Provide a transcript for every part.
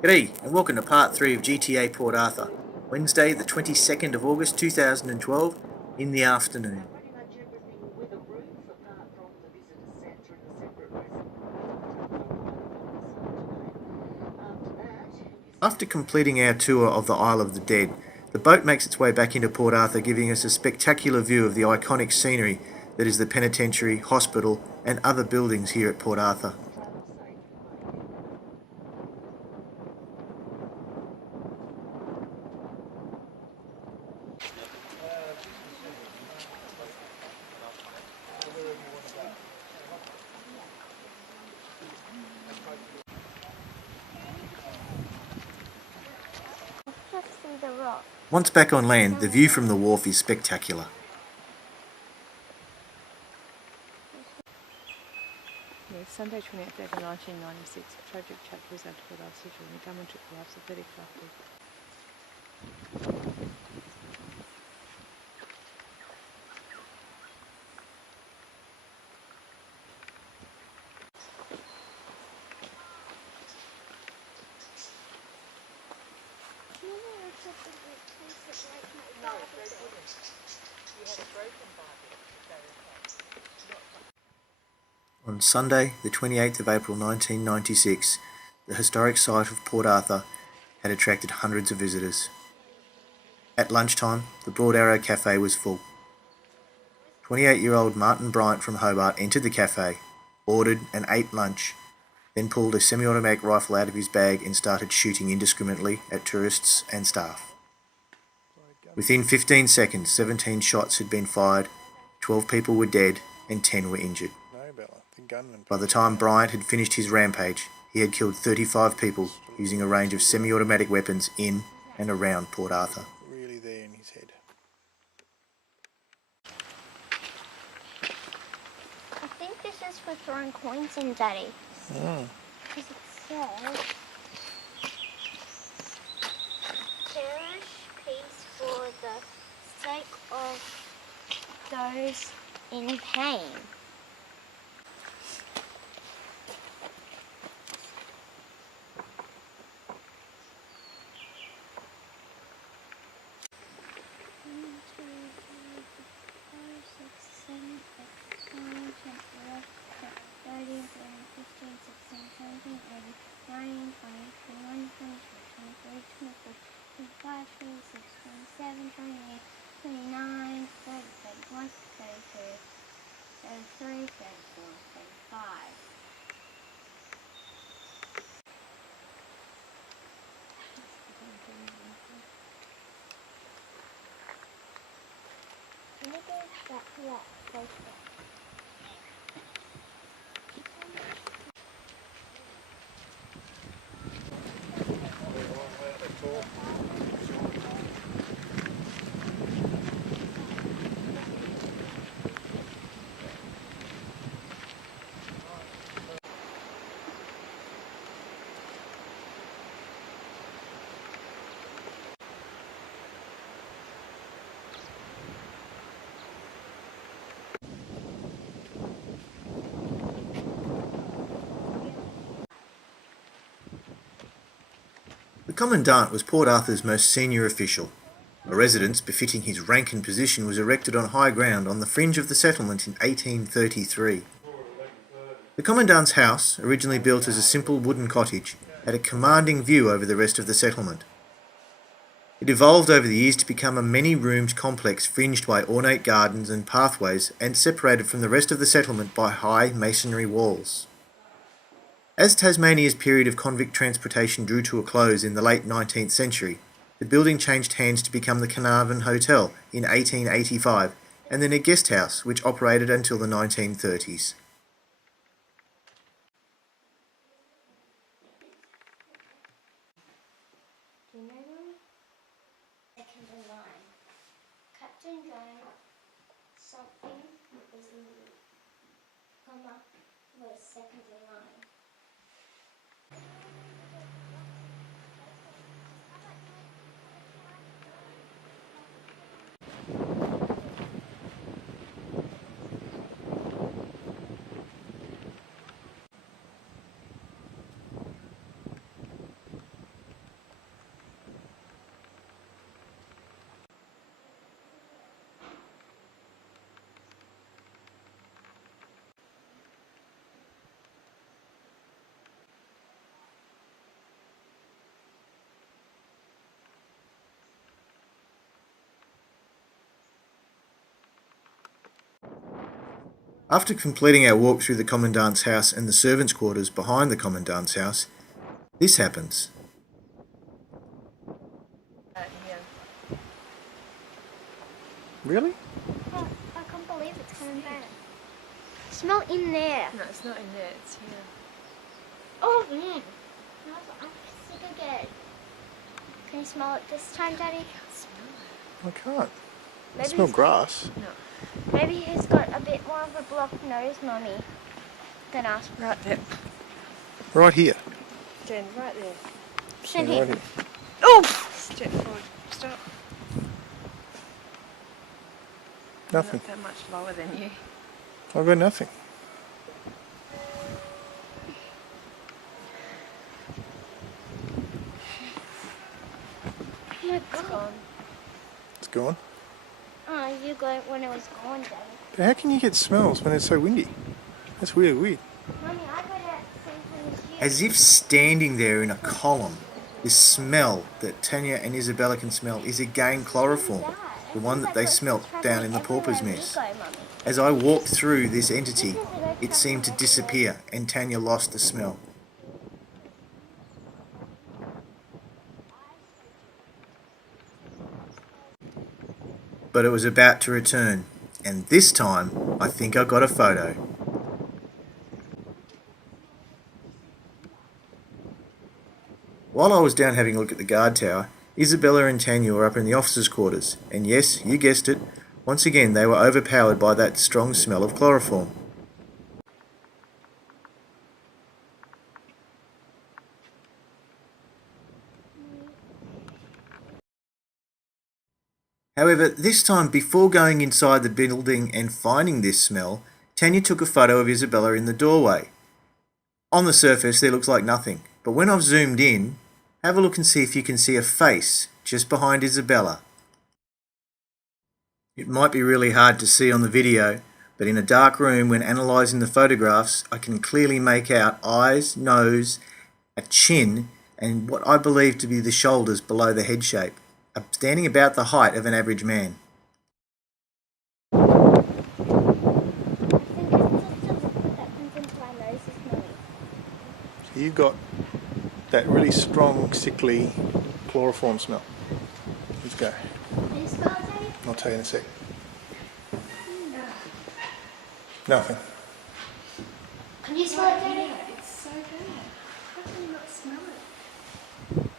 G'day and welcome to part 3 of GTA Port Arthur, Wednesday the 22nd of August 2012 in the afternoon. Pretty much everything with a roof apart from the visitor centre and the separate roof. After that, After completing our tour of the Isle of the Dead, the boat makes its way back into Port Arthur, giving us a spectacular view of the iconic scenery that is the penitentiary, hospital and other buildings here at Port Arthur. travel safe. Just see the rock. Once back on land, the view from the wharf is spectacular. Yes, Sunday 28th April 1996, a tragic chapter was added to the last schedule and the government took the lives of 35 people. On Sunday, the 28th of April 1996, the historic site of Port Arthur had attracted hundreds of visitors. At lunchtime, the Broad Arrow Cafe was full. 28-year-old Martin Bryant from Hobart entered the cafe, ordered and ate lunch, then pulled a semi-automatic rifle out of his bag and started shooting indiscriminately at tourists and staff. Within 15 seconds, 17 shots had been fired, 12 people were dead and 10 were injured. By the time Bryant had finished his rampage, he had killed 35 people using a range of semi-automatic weapons in and around Port Arthur. Really there in his head. I think this is for throwing coins in, Daddy. Because it says, cherish peace for the sake of those in pain. Let me go back to that photo. The Commandant was Port Arthur's most senior official. A residence befitting his rank and position was erected on high ground on the fringe of the settlement in 1833. The Commandant's house, originally built as a simple wooden cottage, had a commanding view over the rest of the settlement. It evolved over the years to become a many-roomed complex fringed by ornate gardens and pathways and separated from the rest of the settlement by high masonry walls. As Tasmania's period of convict transportation drew to a close in the late 19th century, the building changed hands to become the Carnarvon Hotel in 1885 and then a guest house which operated until the 1930s. Do you know them? Second in line. Captain John something was second in line. After completing our walk through the Commandant's house and the servants' quarters behind the Commandant's house, this happens. Here. Really? Oh, I can't believe it's coming back. Smell in there. No, it's not in there, it's here. Oh, man. I'm sick again. Can you smell it this time, Daddy? I can't. I Maybe smell he's- grass. No. Maybe he's got a bit more of a blocked nose, Mummy, than us. Right there. Right here. Jen, right there. Send Right him. here. Oh! Step forward. Stop. Nothing. Not that much lower than you. I've got nothing. Oh my It's God. gone. It's gone. Oh, you got it when it was gone, Daddy. But how can you get smells when it's so windy? That's weird. Mummy, I got it at the same time as you. As if standing there in a column, this smell that Tanya and Isabella can smell is again chloroform, the one that they smelt down in the pauper's mess. As I walked through this entity, it seemed to disappear and Tanya lost the smell. But it was about to return, and this time I think I got a photo. While I was down having a look at the guard tower, Isabella and Tanya were up in the officers' quarters, and yes, you guessed it, once again they were overpowered by that strong smell of chloroform. However, this time before going inside the building and finding this smell, Tanya took a photo of Isabella in the doorway. On the surface there looks like nothing, but when I've zoomed in, have a look and see if you can see a face just behind Isabella. It might be really hard to see on the video, but in a dark room when analysing the photographs, I can clearly make out eyes, nose, a chin, and what I believe to be the shoulders below the head shape, standing about the height of an average man. I think it's just a liquid that comes into our noses, Mummy. So you've got that really strong, sickly chloroform smell. Let's go. Can you smell it, Daddy? I'll tell you in a sec. Nothing. Can you smell it, Daddy? It's so bad. How can you not smell it?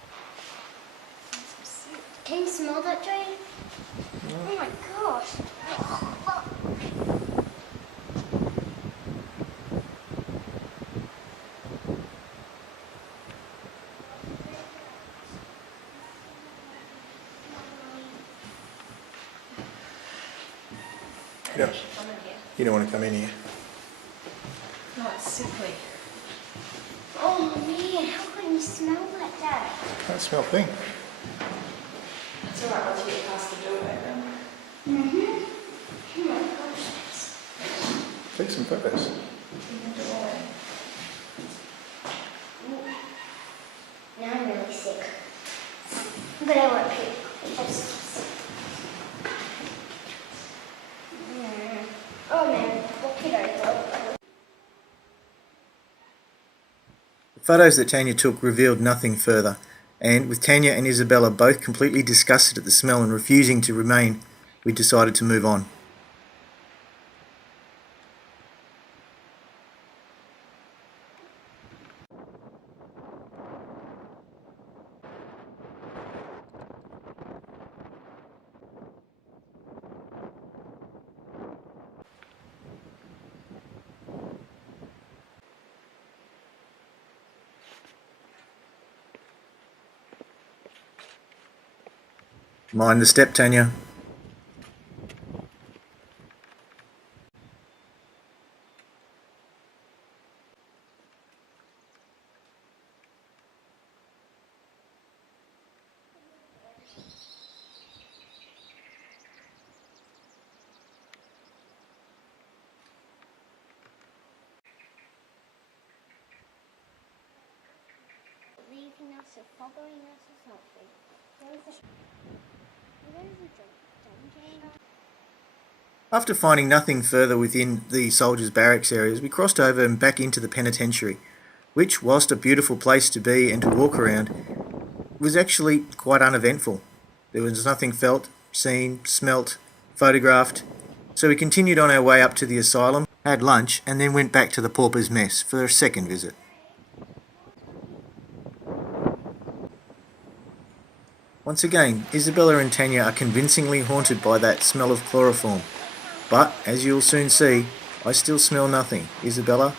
It's so sick. Can you smell that, Jane? Oh my gosh. You don't want to come in here. No, it's sickly. Oh man, how can you smell like that? Can't smell a thing. It's alright once you get past the doorway then. Mm-hmm. Oh my gosh. Take some photos. In the doorway. Now I'm really sick. But I won't puke. Just... Oh man, what could I do? The photos that Tanya took revealed nothing further, and with Tanya and Isabella both completely disgusted at the smell and refusing to remain, we decided to move on. Mind the step, Tanya. Leaving us or following us or something. Where is the... Where is the dungeon? After finding nothing further within the soldiers' barracks areas, we crossed over and back into the penitentiary, which, whilst a beautiful place to be and to walk around, was actually quite uneventful. There was nothing felt, seen, smelt, photographed, so we continued on our way up to the asylum, had lunch, and then went back to the Pauper's Mess for a second visit. Once again, Isabella and Tanya are convincingly haunted by that smell of chloroform. But, as you'll soon see, I still smell nothing. Isabella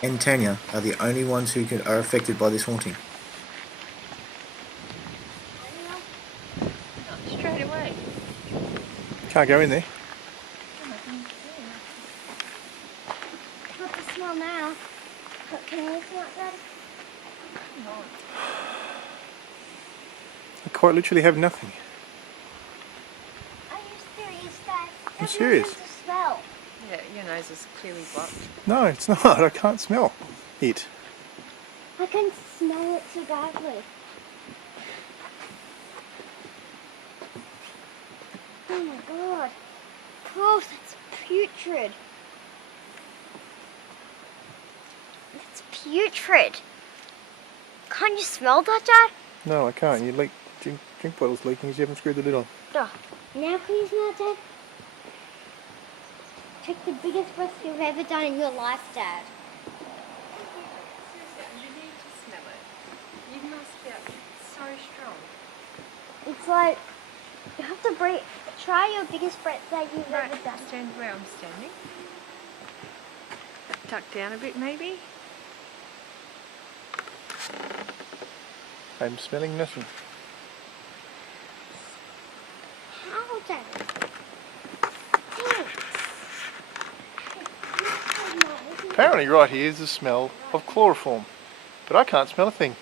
and Tanya are the only ones who are affected by this haunting. Not straight away. Can't go in there. Got the smell now. But can you smell that? I quite literally have nothing. Are you serious, Dad? I'm serious. The smell. Yeah, your nose is clearly blocked. No, it's not. I can't smell it. I can smell it so badly. Oh my god. Oh, that's putrid. That's putrid. Can't you smell that, Dad? No, I can't. You leak. Drink bottle's leaking because you haven't screwed the lid on. Oh. Now can you smell it, Dad? Take the biggest breath you've ever done in your life, Dad. You need to smell it. You must be so strong. It's like you have to breathe. Try your biggest breath that you've Right, ever done. stand where I'm standing. Tuck down a bit maybe. I'm smelling nothing. How, Dad? Apparently right here is the smell of chloroform. But I can't smell a thing.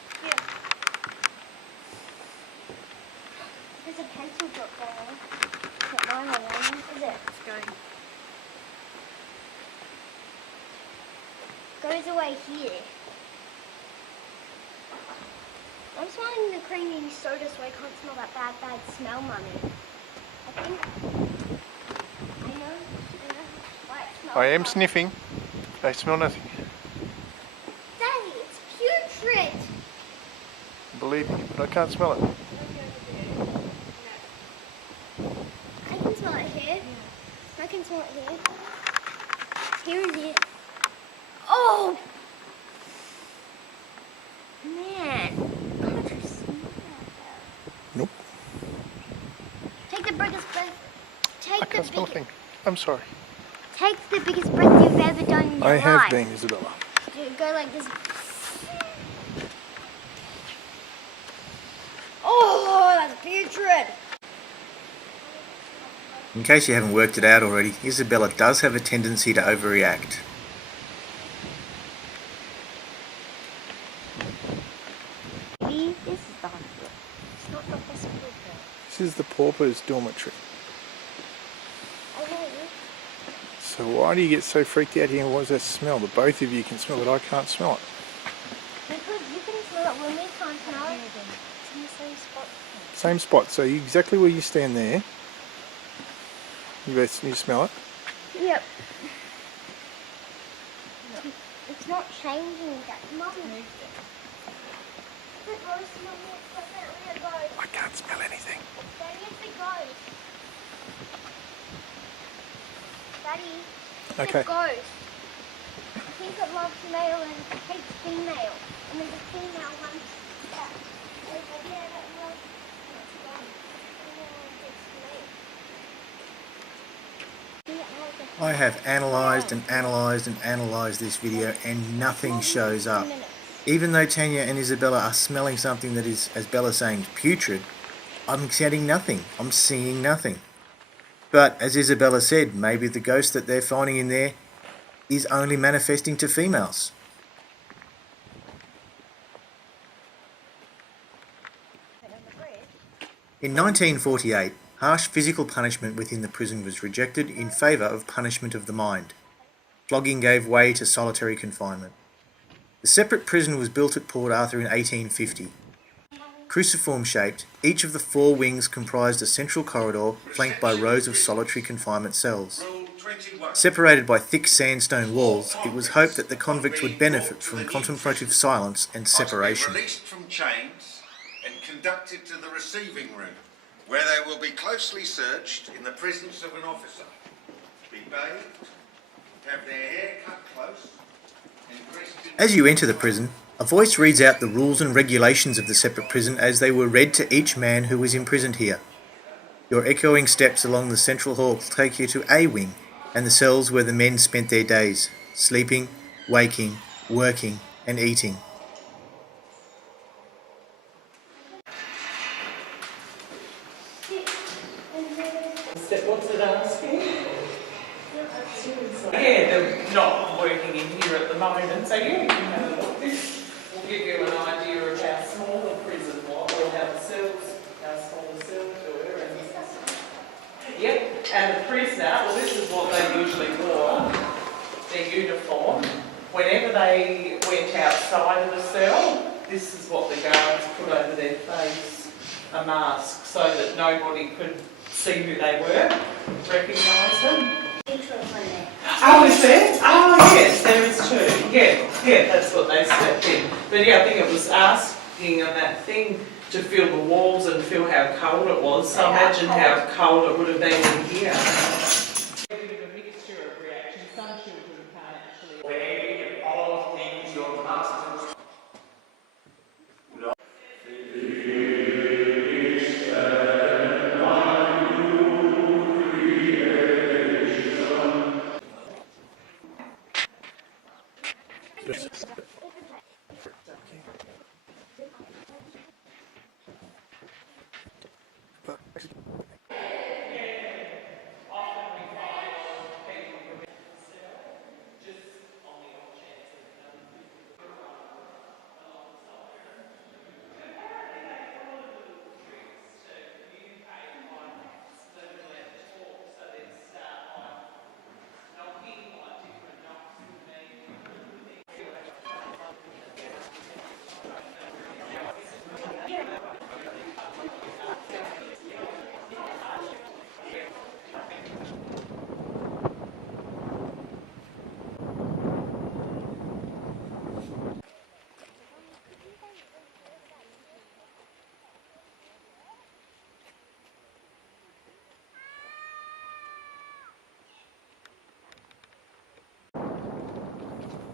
There's a pencil drop going. But mine alone, is it? It's going. Goes away here. I'm smelling the creamy soda, so I can't smell that bad smell, Mummy. I think I know why it smells. I am like- sniffing. I smell nothing. Daddy, it's putrid. Believe me, but I can't smell it. I can smell it here. I can smell it here. Here and here. Oh! Man. Can't you smell that? Nope. Take the biggest breath. I can't smell a thing. I'm sorry. Take the biggest breath you've ever done in your I life. have been, Isabella. Go like this. Oh, that's putrid. In case you haven't worked it out already, Isabella does have a tendency to overreact. Maybe this is the hospital. It's not the hospital. This is the pauper's dormitory. I know. So why do you get so freaked out here and what does that smell? The both of you can smell it, I can't smell it. Because you can smell it when we can't smell it. It's in the same spot. Same spot, so exactly where you stand there, you smell it. Yep. It's not changing that. Mummy. It's a ghost, Mummy. It's definitely a ghost. I can't smell anything. Daddy, it's a ghost. Daddy, it's Okay. a ghost. I think it loves male and hates female. And there's a female one that over there that loves I have analysed and analysed and analysed this video and nothing shows up. Even though Tanya and Isabella are smelling something that is, as Bella's saying, putrid, I'm getting nothing. I'm seeing nothing. But, as Isabella said, maybe the ghost that they're finding in there is only manifesting to females. In 1948, harsh physical punishment within the prison was rejected in favour of punishment of the mind. Flogging gave way to solitary confinement. The separate prison was built at Port Arthur in 1850. Cruciform shaped, each of the four wings comprised a central corridor flanked by rows of solitary confinement cells. Separated by thick sandstone walls, it was hoped that the convicts would benefit from contemplative silence and separation. Released from chains and conducted to the receiving room, where they will be closely searched in the presence of an officer, be bathed, have their hair cut close, and dressed in... As you enter the prison, a voice reads out the rules and regulations of the separate prison as they were read to each man who was imprisoned here. Your echoing steps along the central hall take you to A wing, and the cells where the men spent their days, sleeping, waking, working, and eating. What's it asking? Yeah, they're not working in here at the moment, so yeah, you can have a look. This will give you an idea of how small the prison was, or how small the cells were. Yep, and the prisoner, well, this is what they usually wore, their uniform. Whenever they went outside of the cell, this is what the guards put over their face, a mask, so that nobody could see who they were, recognise them. Oh, is there? Oh, yes, there is too. Yeah, that's what they slept in. But yeah, I think it was asking on that thing to feel the walls and feel how cold it was. So imagine how cold it would have been in here. A bit of a mixture of reactions. Some children can't actually... Where all things your masters...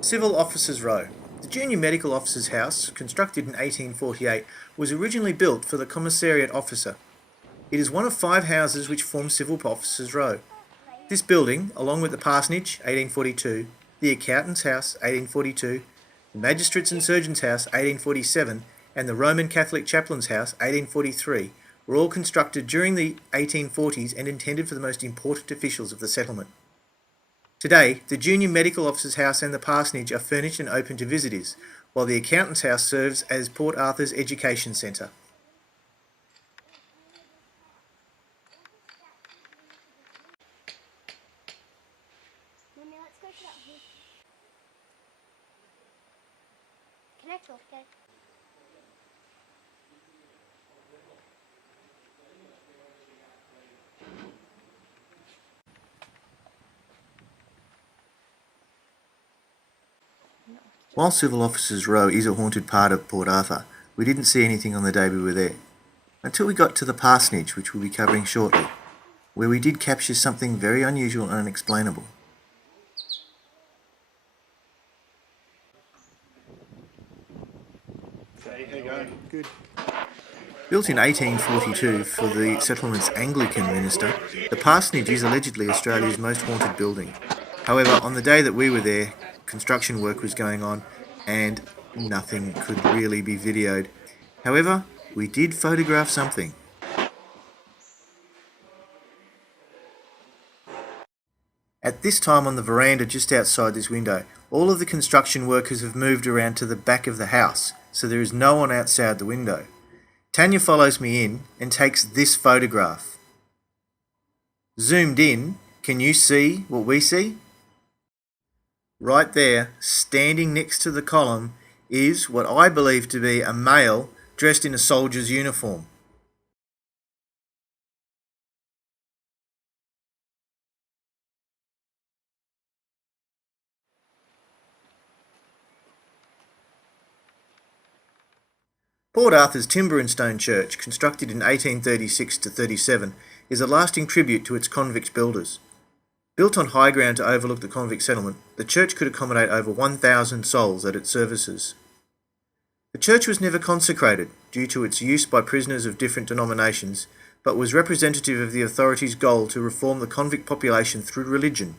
Civil Officers Row. The Junior Medical Officer's House, constructed in 1848, was originally built for the Commissariat Officer. It is one of 5 houses which form Civil Officers Row. This building, along with the Parsonage, 1842, the Accountant's House, 1842, the Magistrates and Surgeons' House, 1847, and the Roman Catholic Chaplain's House, 1843, were all constructed during the 1840s and intended for the most important officials of the settlement. Today, the Junior Medical Officer's House and the Parsonage are furnished and open to visitors, while the Accountant's House serves as Port Arthur's Education Centre. Mummy, let's go to that one. Connect off, okay? While Civil Officers Row is a haunted part of Port Arthur, we didn't see anything on the day we were there. Until we got to the Parsonage, which we'll be covering shortly, where we did capture something very unusual and unexplainable. Okay, there you go. Good. Built in 1842 for the settlement's Anglican minister, the Parsonage is allegedly Australia's most haunted building. However, on the day that we were there, construction work was going on and nothing could really be videoed. However, we did photograph something. At this time on the veranda just outside this window, all of the construction workers have moved around to the back of the house, so there is no one outside the window. Tanya follows me in and takes this photograph. Zoomed in, can you see what we see? Right there, standing next to the column, is what I believe to be a male dressed in a soldier's uniform. Port Arthur's timber and stone church, constructed in 1836 to 37, is a lasting tribute to its convict builders. Built on high ground to overlook the convict settlement, the church could accommodate over 1,000 souls at its services. The church was never consecrated due to its use by prisoners of different denominations, but was representative of the authorities' goal to reform the convict population through religion.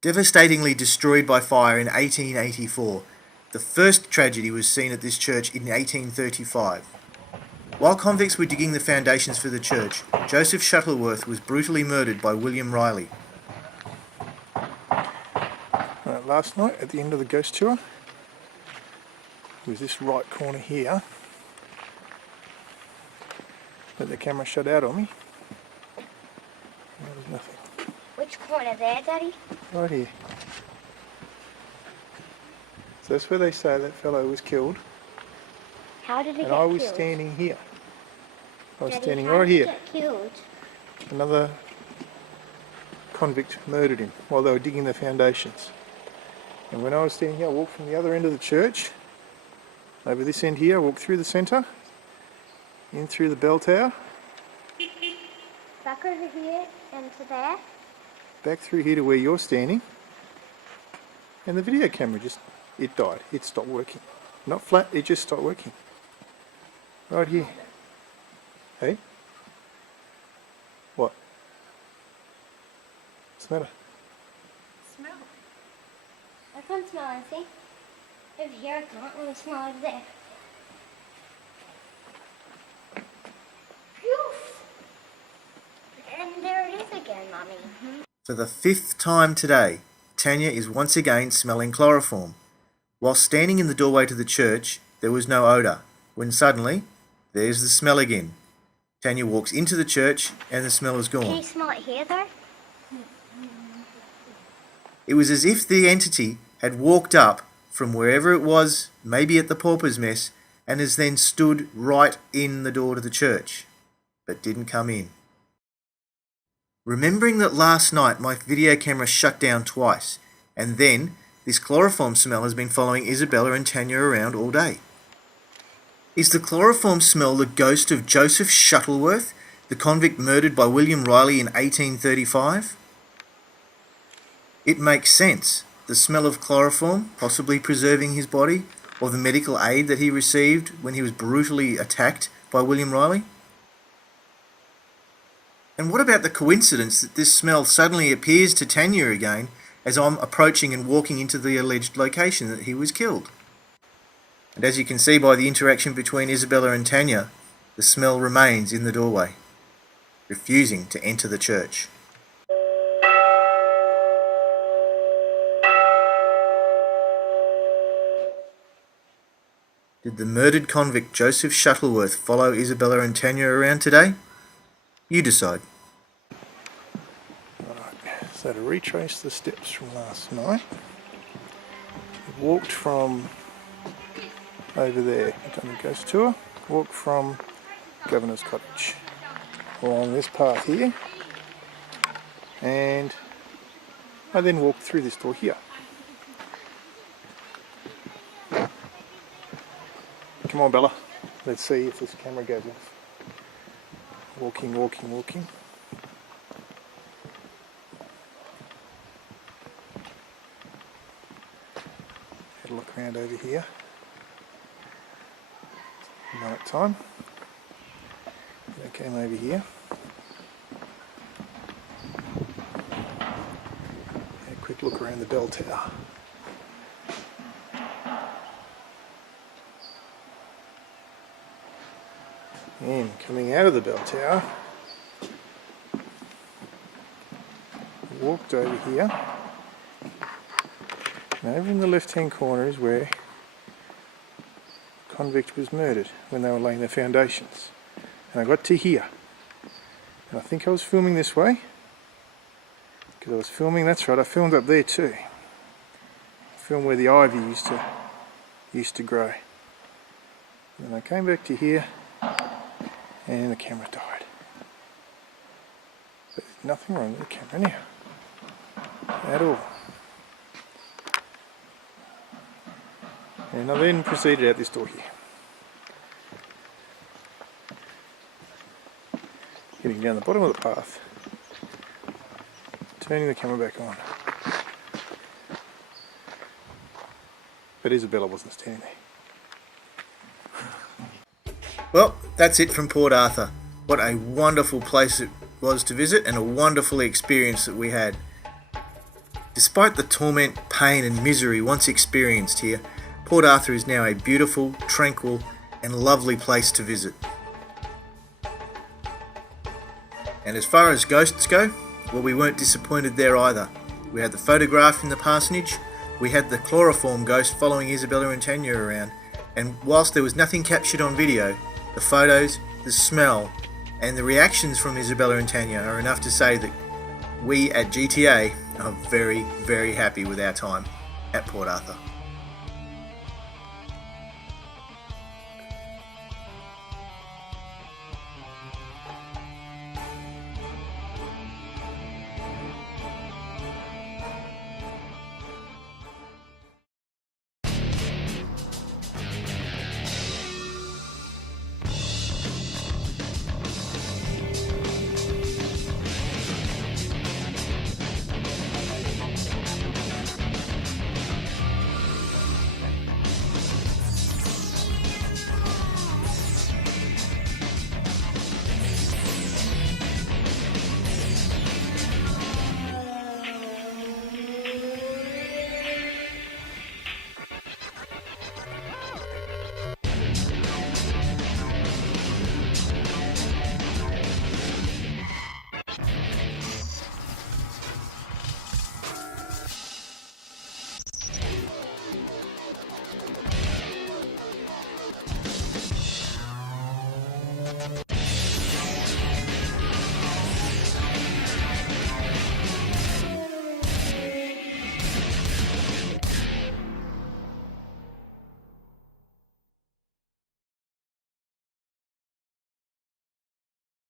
Devastatingly destroyed by fire in 1884, the first tragedy was seen at this church in 1835. While convicts were digging the foundations for the church, Joseph Shuttleworth was brutally murdered by William Riley. Last night at the end of the ghost tour was this right corner here. Let the camera shut out on me. There was nothing. Which corner there, Daddy? Right here. So that's where they say that fellow was killed. How did he And get I was killed? standing here. I was Daddy, standing how right did he here. get killed? Another convict murdered him while they were digging the foundations. And when I was standing here, I walked from the other end of the church, over this end here, I walked through the centre, in through the bell tower, Back over here and to there. back through here to where you're standing, and the video camera it died. It stopped working. Not flat, it just stopped working. Right here. Hey? What? What's the matter? Smell. I can't smell anything. Over here I can't. Let me smell over there. Phew. And there it is again, Mummy. For the 5th time today, Tanya is once again smelling chloroform. While standing in the doorway to the church, there was no odour, when suddenly, there's the smell again. Tanya walks into the church and the smell is Can gone. you smell it here, though? It was as if the entity had walked up from wherever it was, maybe at the pauper's mess, and has then stood right in the door to the church, but didn't come in. Remembering that last night my video camera shut down twice, and then this chloroform smell has been following Isabella and Tanya around all day. Is the chloroform smell the ghost of Joseph Shuttleworth, the convict murdered by William Riley in 1835? It makes sense. The smell of chloroform, possibly preserving his body, or the medical aid that he received when he was brutally attacked by William Riley? And what about the coincidence that this smell suddenly appears to Tanya again as I'm approaching and walking into the alleged location that he was killed? And as you can see by the interaction between Isabella and Tanya, the smell remains in the doorway, refusing to enter the church. Did the murdered convict Joseph Shuttleworth follow Isabella and Tanya around today? You decide. Right, so to retrace the steps from last night, we walked from over there, done the ghost tour, walked from Governor's Cottage along this path here, and I then walked through this door here. Come on, Bella, let's see if this camera goes off. Walking, walking, walking. Had a look around over here. Night time. I came over here. Had a quick look around the bell tower. And coming out of the bell tower, walked over here, and over in the left hand corner is where the convict was murdered when they were laying the foundations. And I got to here, and I think I was filming this way, because I was filming, that's right, I filmed up there too. I filmed where the ivy used to grow. And I came back to here, and the camera died. But there's nothing wrong with the camera now, at all. And I then proceeded out this door here. Getting down the bottom of the path, turning the camera back on. But Isabella wasn't standing there. Well, that's it from Port Arthur. What a wonderful place it was to visit and a wonderful experience that we had. Despite the torment, pain and misery once experienced here, Port Arthur is now a beautiful, tranquil and lovely place to visit. And as far as ghosts go, well, we weren't disappointed there either. We had the photograph in the parsonage, we had the chloroform ghost following Isabella and Tanya around, and whilst there was nothing captured on video, the photos, the smell and the reactions from Isabella and Tanya are enough to say that we at GTA are very, very happy with our time at Port Arthur.